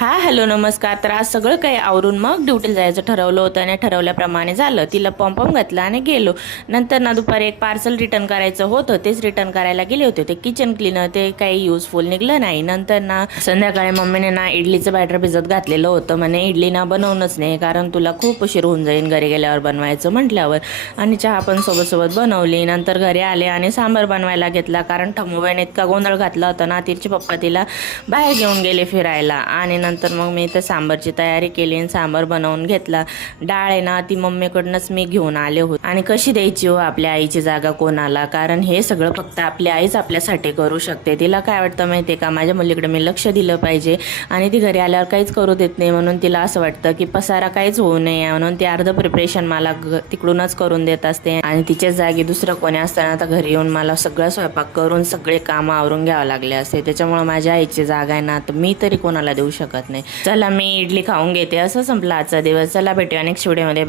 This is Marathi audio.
हॅलो नमस्कार। तर आज सगळं काही आवरून मग ड्युटीला जायचं ठरवलं होतं आणि ठरवल्याप्रमाणे झालं। तिला पॉम घातला आणि गेलो। नंतर ना दुपारी एक पार्सल रिटर्न करायचं होतं, तेच रिटर्न करायला गेले होते। ते किचन क्लीनर ते काही युजफुल निघलं नाही। नंतर ना संध्याकाळी मम्मीने ना इडलीचं बॅटर भिजत घातलेलं होतं, म्हणे इडली ना बनवूनच नाही कारण तुला खूप उशीर होऊन जाईल घरी गेल्यावर बनवायचं म्हटल्यावर। आणि चहा पण सोबत बनवली। नंतर घरी आले आणि सांबार बनवायला घेतला कारण ठमूबाईने इतका गोंधळ घातला होता ना, तिचे पप्पा तिला बाहेर घेऊन गेले फिरायला। आणि नंतर मग मी तर सांबारची तयारी केली आणि सांबार बनवून घेतला। डाळ आहे ना ती मम्मीकडनंच मी घेऊन आले होते। आणि कशी द्यायची हो आपल्या आईची जागा कोणाला, कारण हे सगळं फक्त आपली आईच आपल्यासाठी करू शकते। तिला काय वाटतं माहितीये का, माझ्या मुलीकडे मी लक्ष दिलं पाहिजे आणि ती घरी आल्यावर काहीच करू देत नाही, म्हणून तिला असं वाटतं की पसारा काहीच होऊ नये म्हणून ती अर्ध प्रिपरेशन मला तिकडूनच करून देत असते। आणि तिच्या जागी दुसरं कोणी असताना आता घरी येऊन मला सगळं स्वयंपाक करून सगळे कामं आवरून घ्यावं लागले असते। त्याच्यामुळे माझ्या आईची जागा आहे ना तर मी तरी कोणाला देऊ शकत नाही। चला मी इडली खाऊन घेते। असं संपला आजचा दिवस। चला भेटूया नेक्स्ट व्हिडिओमध्ये। बाय।